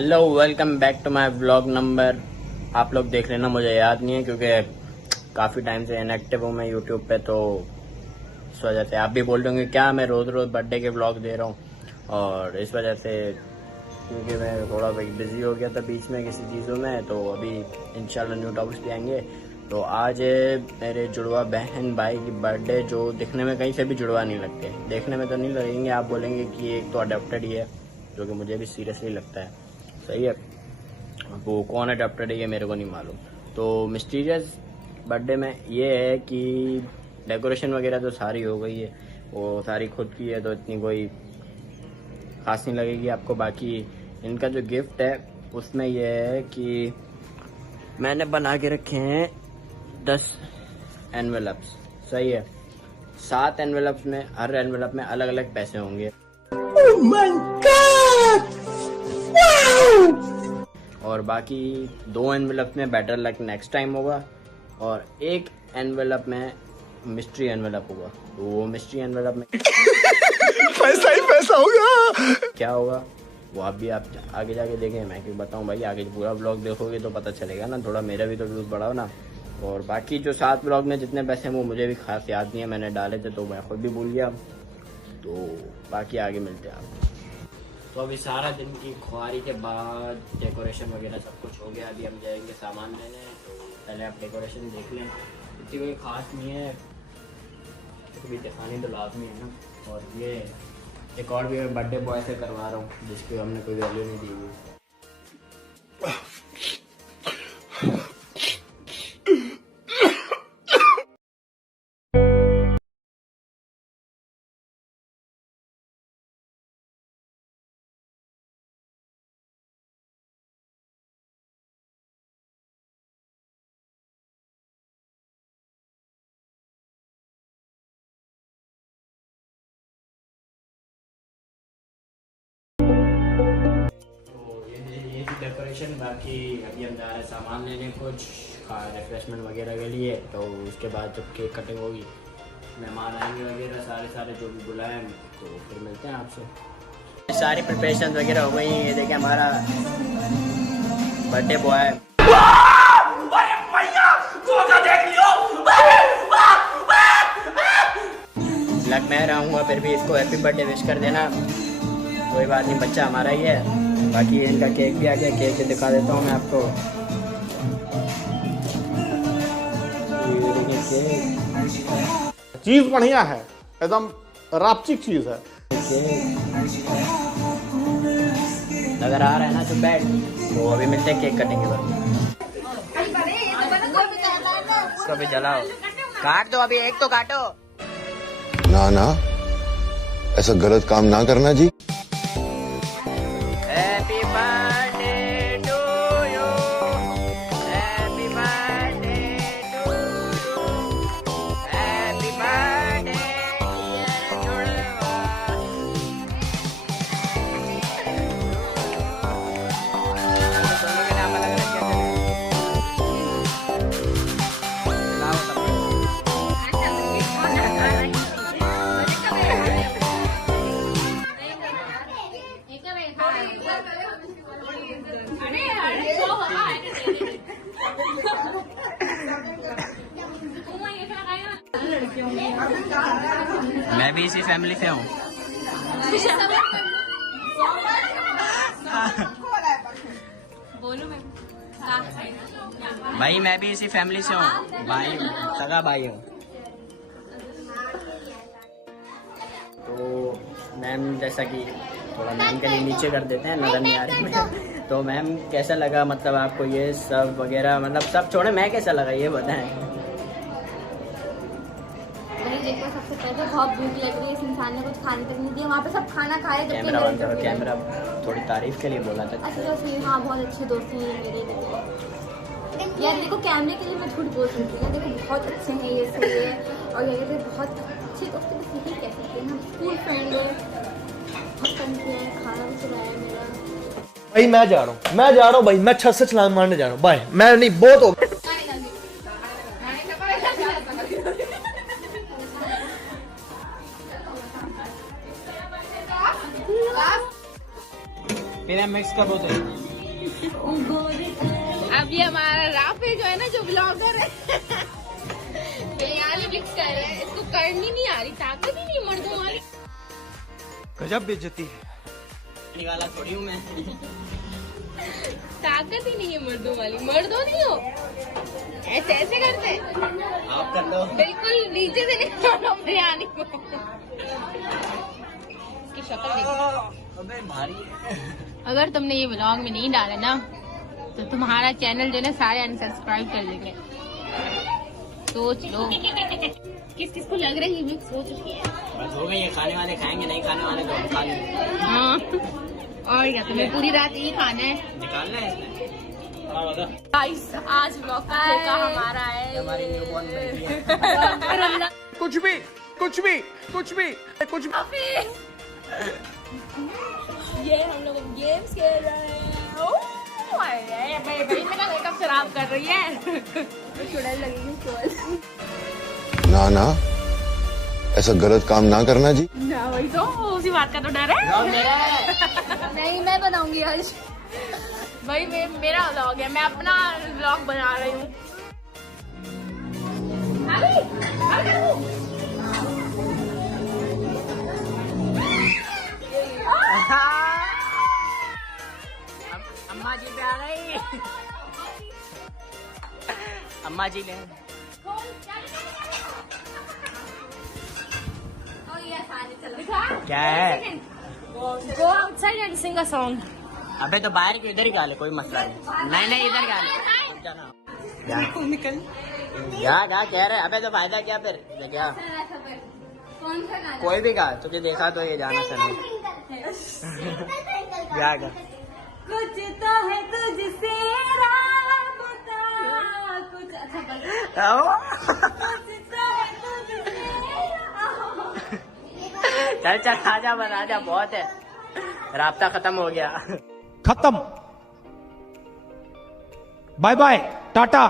Hello, welcome back to my vlog number. आप लोग देख लेना, मुझे याद नहीं है क्योंकि काफ़ी टाइम से इनएक्टिव हूँ मैं यूट्यूब पे, तो इस वजह से आप भी बोल रहे होंगे क्या मैं रोज़ रोज़ बर्थडे के व्लॉग दे रहा हूँ। और इस वजह से क्योंकि मैं थोड़ा बिजी हो गया था बीच में किसी चीज़ों में, तो अभी इंशाल्लाह न्यू टॉपिक्स भी आएंगे। तो आज मेरे जुड़वा बहन भाई की बर्थडे, जो दिखने में कहीं से भी जुड़वा नहीं लगते। देखने में तो नहीं लगेंगे, आप बोलेंगे कि एक तो अडॉप्टेड ही है, जो कि मुझे भी सीरियसली लगता है। सही है, वो कौन अडॉप्टेड है ये मेरे को नहीं मालूम। तो मिस्टीरियस बर्थडे में ये है कि डेकोरेशन वगैरह तो सारी हो गई है, वो सारी खुद की है, तो इतनी कोई खास नहीं लगेगी आपको। बाकी इनका जो गिफ्ट है उसमें ये है कि मैंने बना के रखे हैं 10 एनवेलप्स। सही है, 7 एनवेलप्स में, हर एनवेलप में अलग अलग पैसे होंगे। Oh my God! Wow! और बाकी 2 एनवेलप में बेटर लक नेक्स्ट टाइम होगा, और एक एनवेलप में मिस्ट्री एनवेलप होगा। तो वो मिस्ट्री एनवेलप में पैसा ही पैसा होगा। क्या होगा वो आप आगे जाके देखें, मैं क्यों बताऊं भाई। आगे पूरा ब्लॉग देखोगे तो पता चलेगा ना, थोड़ा मेरा भी तो व्यूज बढ़ाओ ना। और बाकी जो 7 ब्लॉग में जितने पैसे हैं वो मुझे भी खास याद नहीं है, मैंने डाले थे तो मैं खुद भी भूल गया। तो बाकी आगे मिलते हैं आपको। तो अभी सारा दिन की खुआरी के बाद डेकोरेशन वगैरह सब कुछ हो गया। अभी हम जाएंगे सामान लेने, तो पहले आप डेकोरेशन देख लें, इतनी कोई खास नहीं है, कभी दिखानी तो लाजमी है ना। और ये एक और भी बर्थडे बॉय से करवा रहा हूँ जिसकी हमने कोई वैल्यू नहीं दी हुई। डेकोरेशन बाकी अभी हम जा रहे हैं सामान लेने कुछ रिफ्रेशमेंट वगैरह के लिए। तो उसके बाद जब केक कटिंग होगी, मेहमान आएंगे वगैरह सारे जो भी बुलाए, तो फिर मिलते हैं आपसे। सारी प्रिपरेशन वगैरह हो गई। ये देखिए हमारा बर्थडे बॉय है। लग मैं रहूँगा, फिर भी इसको हैप्पी बर्थडे विश कर देना। कोई बात नहीं, बच्चा हमारा ही है। बाकी इनका केक भी आ गया, केक भी दिखा देता हूँ मैं आपको। चीज बढ़िया है, एकदम रापचिक चीज है। नजर आ रहा है ना, तो बैठ। तो अभी मिलते हैं केक कटेंगे बाद। इसको भी जलाओ, काट दो, अभी एक तो काटो। ना ऐसा गलत काम ना करना जी। Happy birthday to you, happy birthday to you, happy birthday dear जुड़वा। दोनों के नाम अलग अलग क्या मैं भी इसी फैमिली से हूँ। भाई मैं भी इसी फैमिली से हूँ, भाई सगा भाई हूँ। तो मैम, जैसा कि थोड़ा मैम के लिए नीचे कर देते हैं, नजर नहीं आ रही। तो मैम कैसा लगा, मतलब आपको ये सब वगैरह, मतलब सब छोड़े, मैं कैसा लगा ये बताएं। सबसे पहले बहुत भूख लग रही है, इस इंसान ने कुछ खाने तक नहीं दिया। वहाँ पे सब खाना खाए। कैमरा बंद करो, कैमरा थोड़ी तारीफ के लिए बोला था। अच्छा दोस्त, हाँ बहुत अच्छे दोस्त हैं मेरे। यार देखो, कैमरे के लिए मैं झूठ बोल सकती हूँ, देखो बहुत अच्छे हैं ये, सही है। और ये बहुत अच्छे दोस्त, बस यही कह सकते हैं, हम स्कूल फ्रेंड है, बहुत फन किया है, खाना भी खिलाया मेरा। भाई मैं जा रहा हूँ भाई, मैं छत से छलांग मारने जा रहा हूँ भाई, मैं नहीं, बहुत हो गया। फिर मिक्स कर दो। अब ये हमारा राफे जो है ना, जो ब्लॉगर है, बिरयानी मिक्स कर रहे हैं। इसको करनी नहीं आ रही, ताकत ही नहीं मर्दों वाली। गजब बेइज्जती है। निकाला थोड़ी हूँ मैं। ताकत ही नहीं है मर्दों वाली। मर्दों नहीं हो, ऐसे ऐसे करते हैं। आप कर लो। बिल्कुल नीचे से निकालो बिरयानी को। इसकी शक्ल देखो। अबे भारी है। अगर तुमने ये व्लॉग में नहीं डाला ना, तो तुम्हारा चैनल जो है सारे अनसब्सक्राइब कर देंगे। सोच लो। किस किस को लग रही है मिक्स हो चुकी है। बस हो गई है, खाने वाले खाएंगे, नहीं खाने वाले तो हम खा लेंगे। हाँ, और क्या, तुम्हें पूरी रात यही खाना है। निकालना है इसमें। हाँ, बता। गाइस, आज व्लॉग का ठेका हमारा है। हमारी न्यूबॉर्न बेबी है। कुछ भी कुछ भी कुछ भी कुछ भी। ये हम लोग गेम्स खेल रहे हैं। मेरा मेकअप खराब कर रही है। चुड़ैल लगेगी चुड़ैल। ना ना, ऐसा गलत काम ना करना जी। ना, वही तो, उसी बात का तो डर है। नहीं, मैं बनाऊंगी आज। भाई मेरा व्लॉग है, मैं अपना व्लॉग बना रही हूँ। अम्मा जी पे आ गई। अम्मा जी ले। क्या है? Go outside and sing a song. अबे तो बाहर के इधर ही गा ले, कोई मसला नहीं। नहीं इधर गा ले। निकल। गा कह रहे। अबे तो फायदा क्या फिर? क्या? कौन सा गाना? कोई भी गा, तुझे देखा तो ये जाना चाहिए। गा। कुछ तो है तुझसे राबता, कुछ अच्छा कुछ तो है तुझसे। चल आजा बना जा, बहुत है। राब्ता खत्म हो गया। खत्म। Bye bye, tata,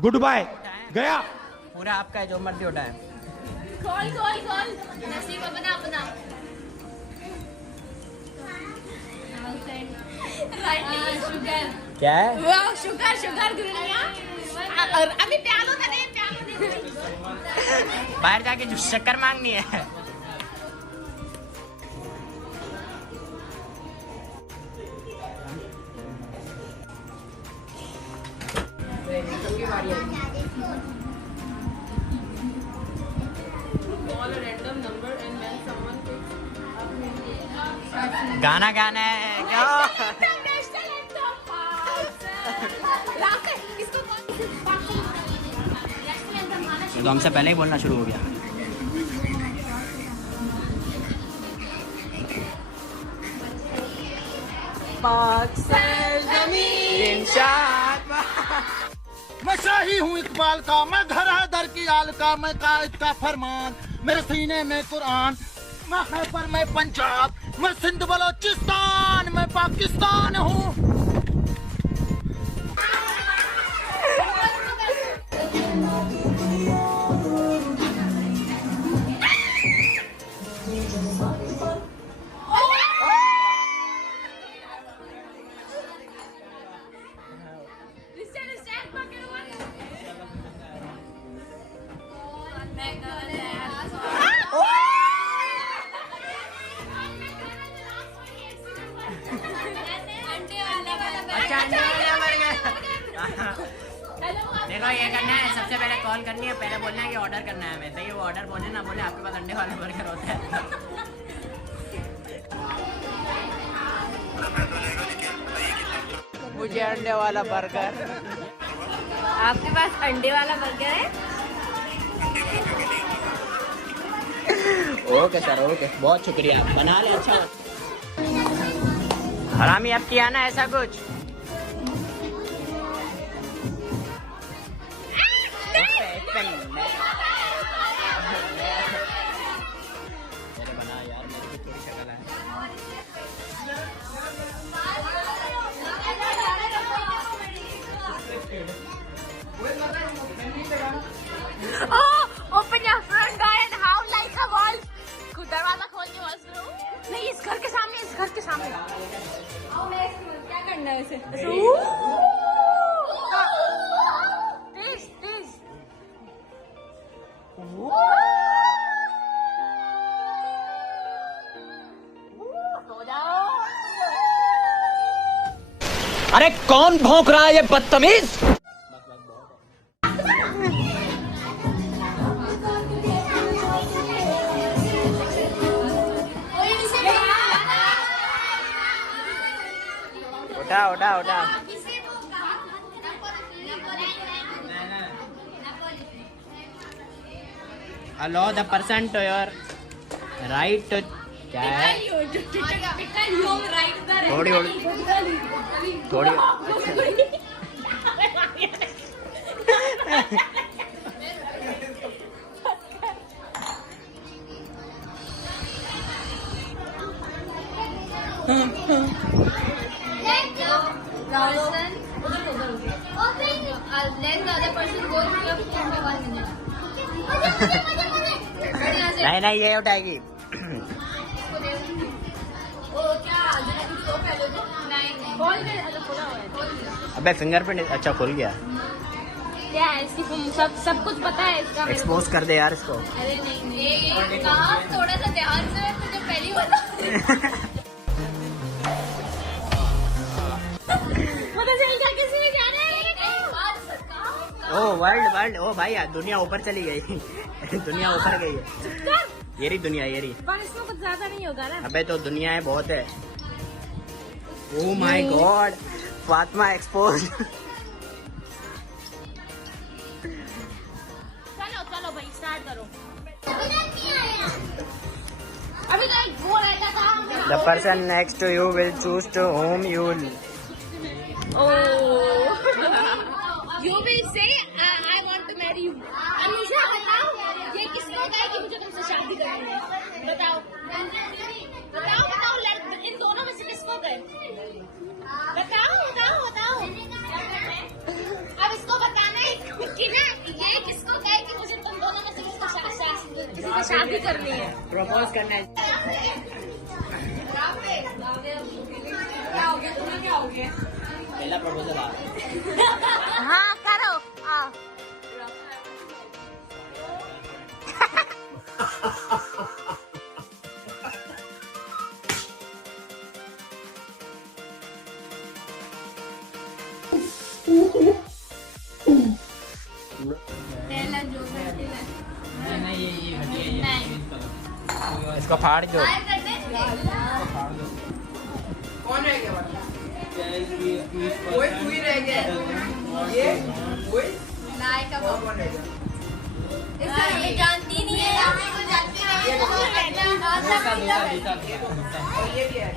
goodbye, गया। पूरा आपका है, जो मर्जी उठाए। खोल नसीब बना शुगर। क्या है? वाह, शुगर दुनिया। अभी प्यालो था नहीं, प्यालो नहीं। बाहर जाके जो शक्कर मांगनी है। गाना गाना है क्या? तो हमसे पहले ही बोलना शुरू हो गया। मैं शाही हूँ इकबाल का, मैं घर है दर की आल का, मैं कायद का फरमान, मेरे सीने में कुरान, मैं खैबर में पंजाब, मैं सिंध बलोचिस्तान, मैं पाकिस्तान हूँ। देखो ये करना है, सबसे पहले कॉल करनी है, पहले बोलना है कि ऑर्डर करना है हमें, तो ये वो ऑर्डर बोले ना बोले आपके पास अंडे वाला बर्गर होता है। मुझे अंडे वाला बर्गर। आपके पास अंडे वाला बर्गर है? ओके सर, ओके, बहुत शुक्रिया, बना ले। अच्छा हरामी, अब किया ना ऐसा कुछ? Open your front door and howl like a wolf. दरवाजा खोल के नहीं, इस घर के सामने, इस घर के सामने। क्या करना है इसे? तेज तेज। अरे कौन भौंक रहा है ये बदतमीज? उठा उठा उठा। Allow the person to your right to क्या है? थोड़ी थोड़ी नहीं नहीं ये उठाएगी। अबे फिंगरप्रिंट अच्छा खुल गया। क्या है इसकी? सब कुछ पता है इसका। एक्सपोज कर दे यार इसको। अरे नहीं, कहा थोड़ा सा ध्यान से, मुझे पहली बता। पता चल गया किसी ने जाना है। ओ वर्ल्ड ओ भाई यार दुनिया ऊपर चली गई। दुनिया ऊपर गई है। ये रही दुनिया, ये रही। पर इसमें कुछ ज्यादा नहीं होगा ना। अबे तो दुनिया है बहुत है। Oh my God, Fatima expose. चलो चलो भाई स्टार्ट करो। अभी तो एक वो रहता था। The person next to you will choose to whom you will. You will say I want to marry you. Anusha बताओ ये किसको कहे कि मुझे तुमसे शादी करनी है? बताओ बताओ बताओ, इन दोनों में से किसको कहे? बताओ बताओ बताओ। अब इसको बताना है कि ना ये किसको कहे कि मुझे तुम दोनों में से किसी से शादी करनी है? प्रपोज करना है। क्या हो गया? तुम्हें क्या हो गया? पहला प्रपोजल आ। हाँ करो। आओ। इसको फाड़ दो। कौन रह गया? कोई तू ही रह गया। ये कोई कौन रह गया? ये जानती नहीं है, जानती नहीं ये भी है।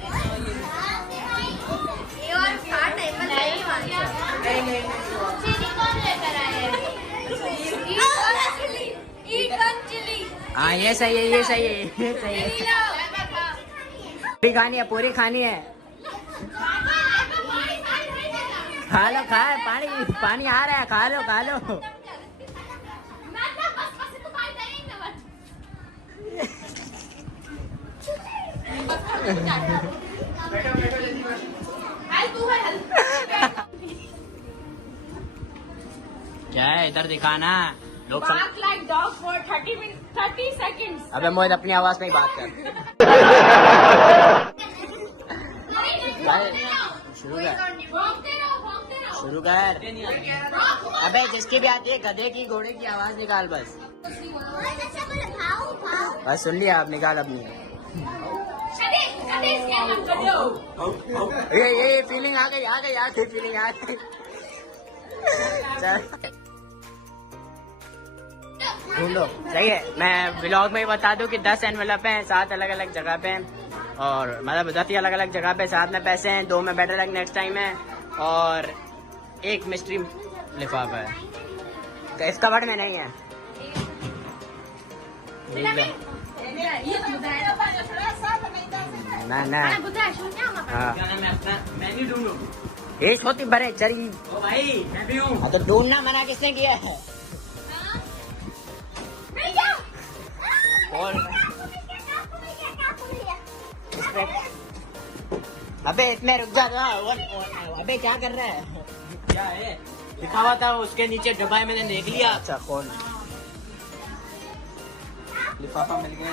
ये और फाट है, बस नहीं नहीं चीनी कौन लेकर आया है? चिली। हाँ ये सही है, ये सही है, ये सही है। पूरी खानी है, पूरी खानी है। खा लो, खा पानी पानी आ रहा है, खा लो खा लो। क्या है इधर दिखाना लोग सब। Bark like dog for 30 seconds. अबे मोहित अपनी आवाज में ही बात कर। शुरू कर, शुरू कर। अबे जिसकी भी आती है गधे की घोड़े की आवाज निकाल बस। बस सुन लिया, आप निकाल अपनी। ये फीलिंग आ गई फीलिंग आ गई। चल ढूंढो। सही है, मैं व्लॉग में बता दूं कि 10 एनवेलप हैं 7 अलग अलग जगह पे, और मतलब 10 ही अलग अलग जगह पे 7 में पैसे हैं, 2 में बेटर लक नेक्स्ट टाइम है, और 1 मिस्ट्री लिफाफा है। इसका वर्ड में नहीं है। ना ना हाँ ये छोटी भरे चरी भाई मैं भी हूँ। तो ढूंढना मना किसने किया है? अबे इसमें रुक जा। अबे क्या कर रहा है? क्या है? लिखा हुआ था उसके नीचे डब्बा है, मैंने देख लिया। अच्छा कौन? लिफाफा मिल गया।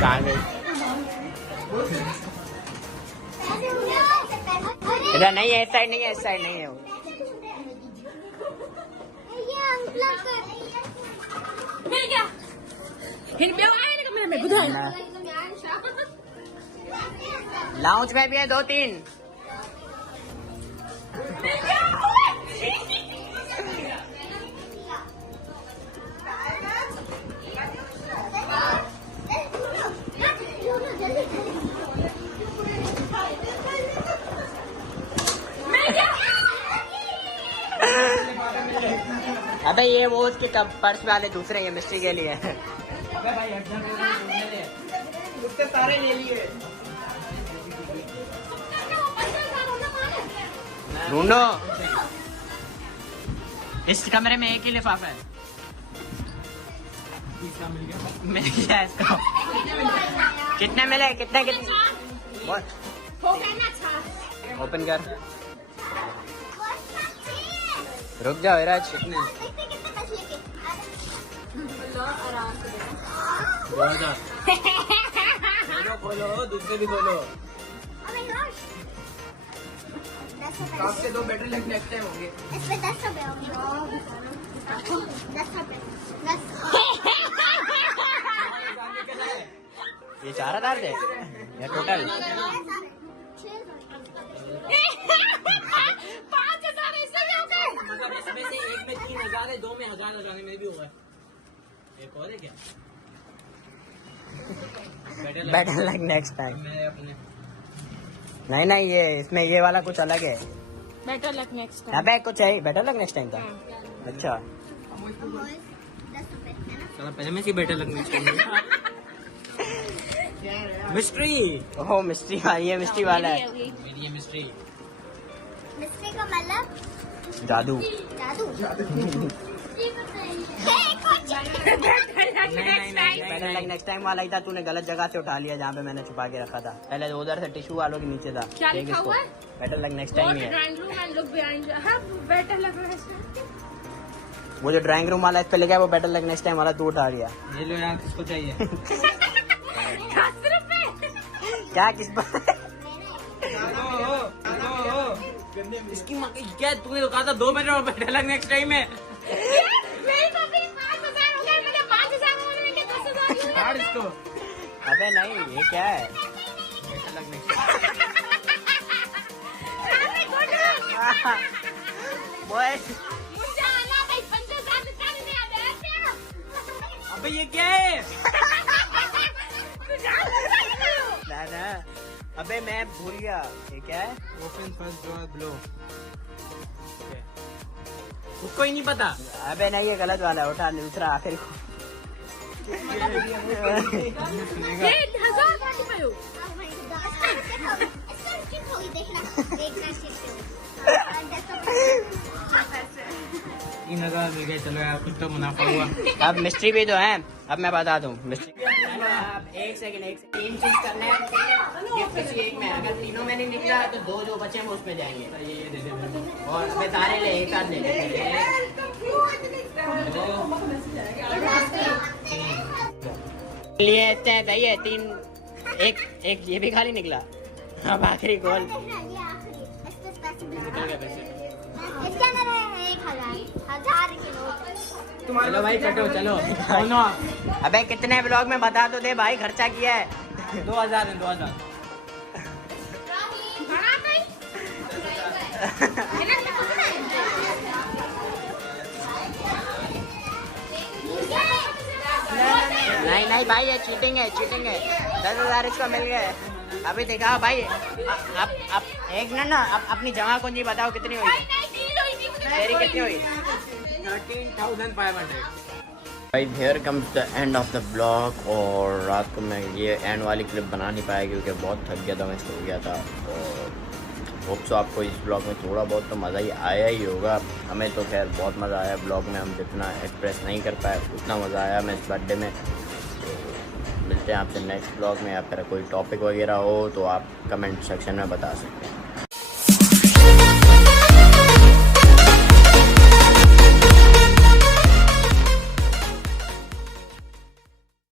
कहाँ गई? इधर नहीं है, इस साइड नहीं है, इस साइड नहीं है। मिल गया। हिन पे आए ना कमरे में बुधाई। लाउंज में भी है 2-3। अबे ये वो उसके पर्स वाले दूसरे ये मिस्ट्री के लिए। अबे भाई उसके सारे ले लिए। ढूंढो। इस कमरे में एक ही लिफाफा है। मिल गया इसको। कितने मिले? कितने कितने? हो गया ना? अच्छा ओपन कर। रुक जाओ विराज। कितने? खोलो दूसरे भी खोलो। आपके 2 बैटरी लाइफ नेक्स्ट टाइम होंगे। इसमें 10 रुपए होंगे। 10 रुपए। ये 4,000 थे या टोटल? 5,000 इससे भी हो गए। इसमें से एक में 3,000 है, 2 में 1,000 में भी होगा। एक और है क्या? Better luck next time. नहीं नहीं, ये इसमें ये वाला कुछ अलग है। Better luck next time. अबे कुछ है बेटर लक नेक्स्ट टाइम था। अच्छा 10 रुपए। चलो पहले में सी better luck next time. Mystery. Oh mystery वाली है, मिस्ट्री वाला है। ये मिस्ट्री। मिस्ट्री का मतलब जादू। जादू। बेटर लक नेक्स्ट टाइम वाला ही था। तूने गलत जगह से उठा लिया जहाँ पे मैंने छुपा के रखा था। पहले तो उधर से टिश्यू वालों के नीचे था। क्या लिखा हुआ है? बेटर लक नेक्स्ट टाइम ही है। Drawing room and look behind. हां बेटर लक वो जो ड्राइंग रूम वाला इस पे लिखा है वो बेटर लक नेक्स्ट टाइम वाला तू उठा लिया। ये लो यार, किसको चाहिए? 10 रुपए। क्या किस बात? इसकी क्या तूने तो कहा था 2 मिनट और बेटर लक नेक्स्ट टाइम है। मेरी कॉपी 5,000 हो गए। मुझे 5,000 होने में 10,000 काट इसको। अबे नहीं, ये क्या है? बेटर लक नेक्स्ट बॉय मुझे आना भाई 5,000 नहीं आ रहा। अबे ये क्या है? ना ना, अबे मैं भूल गया। ये क्या है? Open first draw glow. उसको ही नहीं पता। अबे नहीं, ये गलत वाला है। उठा दूसरा आखिर को। ये 1,000 काटी पे हो। इन 3,000 मिल गए। चलो यार कुछ तो मुनाफा हुआ। अब मिस्ट्री भी तो है। अब मैं बता दूं मिस्ट्री। अब एक सेकंड 3 चूज करना है। ये किसी एक में अगर तीनों में नहीं निकला तो 2 जो बचे हैं वो उसमें जाएंगे। ये दे दे। और मैं सारे ले एक साथ ले लिए इतने हैं, सही है। 3 एक ये भी खाली निकला। अब आखिरी गोल। इसके अंदर है 1,000 के नोट। चलो भाई कटो चलो। दोनों अबे कितने ब्लॉग में बता तो दे भाई, खर्चा किया है। 2,000 है। 2,000 नहीं नहीं भाई, ये चीटिंग है, चीटिंग है। 10,000 इसको मिल गए। अभी देखा भाई। अब एक मिनट ना, अब अपनी जमा पूंजी बताओ कितनी हुई? तेरी कितनी हुई? 13,500। भाई here comes the end of the blog. और रात को मैं ये एंड वाली क्लिप बना नहीं पाया क्योंकि बहुत थक गया था, मैं सो गया था। और होप सो आपको इस ब्लॉग में थोड़ा बहुत तो मज़ा ही आया ही होगा। हमें तो खैर बहुत मज़ा आया ब्लॉग में, हम जितना एक्सप्रेस नहीं कर पाए उतना मज़ा आया हमें इस बर्थडे में। तो मिलते हैं आपसे नेक्स्ट ब्लॉग में, या फिर कोई टॉपिक वगैरह हो तो आप कमेंट सेक्शन में बता सकते हैं।